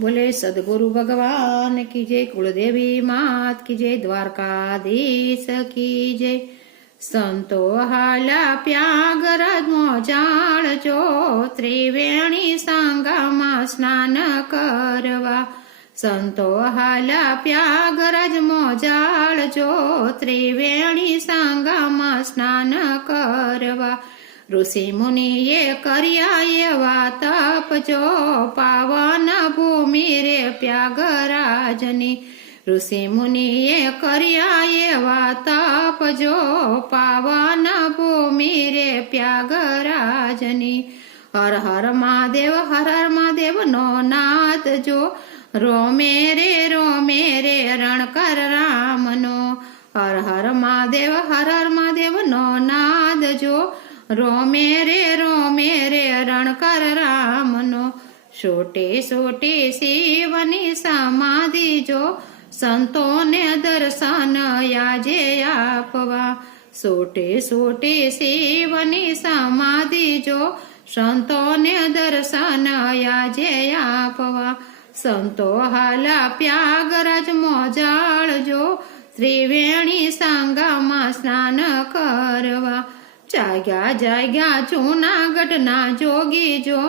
बोले सदगुरु भगवान की जय, कुलदेवी मात की जय, द्वारकाधीश की जय। संतो हाल्या प्यागराज मोजाळजो, त्रिवेणी सांगामा स्नान करवा। संतो हाल्या प्यागराज मोजाळजो, त्रिवेणी सांगामा स्नान करवा। ऋषि मुनिए कर्या एवा तपजो, पावन भूमि रे प्यागराजनी। ऋषि मुनिए कर्या एवा तपजो, पावन भूमि रे प्यागराजनी। हर हर महादेव नो नाथ जो, रोमे रे रणकर रामनो। हर हर महादेव नो नाद जो, रोमे रे रणकर रामनो। सोटे सोटे शिवनी समाधि जो, संतोने दर्शन याजे आपवा। सोटे सोटे शिवनी समाधि जो, संतोने दर्शन याजे आपवा। संतो हाला प्यागराज मोजाळजो, त्रिवेणी सांगामा स्नान करवा। जाग्या जाग्या जूनागढ़ना जोगी जो,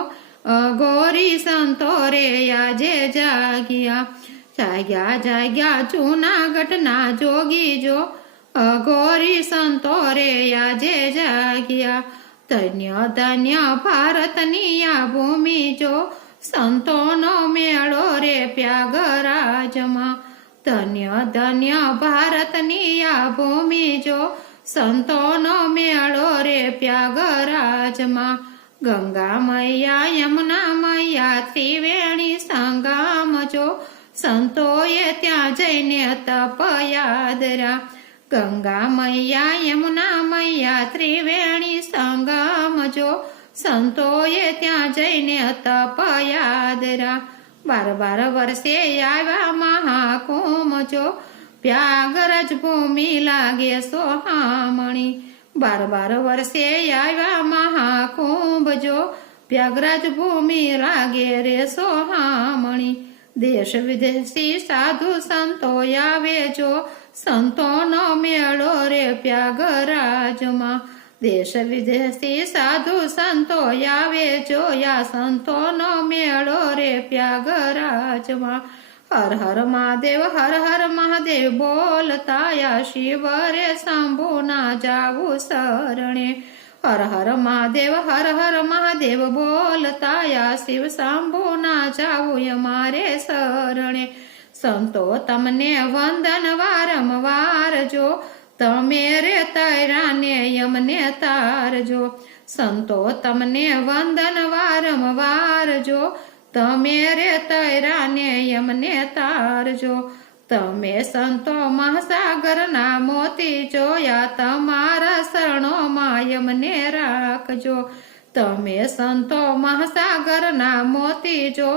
अघोरी संतो रे याजे जागिया। जाग्या जाग्या जूनागढ़ना जोगी जो, अघोरी संतो रे याजे जागिया। धन्य धन्य भारतनी आ भूमि जो, संतोनो मेळो रे प्यागराजमा। धन्य धन्य भारतनी आ भूमि जो, संतोनो मेळो रे प्यागराजमा। गंगा मैया यमुना मैया त्रिवेणी संगम जो, संतोए त्या जैने तपयादरा। गंगा मैया यमुना मैया त्रिवेणी संगम जो, संतोए त्या जैने तपयादरा। 12 वर्षे आव्या महाकुंभ जो, प्यागराज भूमि लागे सोहामणी। 12 वर्षे आव्या महाकुंभ जो, प्यागराज भूमि लागे रे सोहामणी। देश विदेशी साधु संतो आवे जो, संतोनो मेळो रे प्यागराजमा। देश विदेशी साधु संतो आवे जो, या संतोनो मेळो रे प्यागराजमा। हर हर महादेव बोलता या शिव रे शंभूना जाऊ शरणे। हर हर महादेव बोलता या शिव शंभूना जाऊ यमारे शरणे। संतो तमने वंदन वारंवार जो, तमेरे तैराने यमने तारजो। संतो तमने वंदन वारंवार जो, तमेरे तैराने यमने तारजो। तमे संतो महासागरना मोती जोया, तमारा शरणोमा यमने राखजो। तमे संतो महासागरना मोती जो,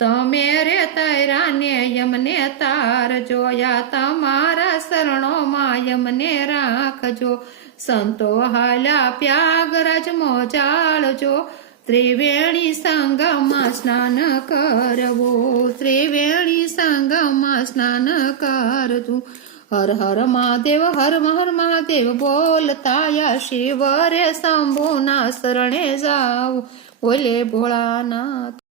तमेरे तैराने यमने तारजो। या तमारा शरणोमा यमने राखजो। संतो हाल्या प्यागराज मोजाळजो, त्रिवेणी संगमा स्नान करवो। त्रिवेणी संगमा स्नान करतु। हर हर महादेव बोलता या शिव रे शंभूना शरणे जाऊ। बोले भोळानाथ।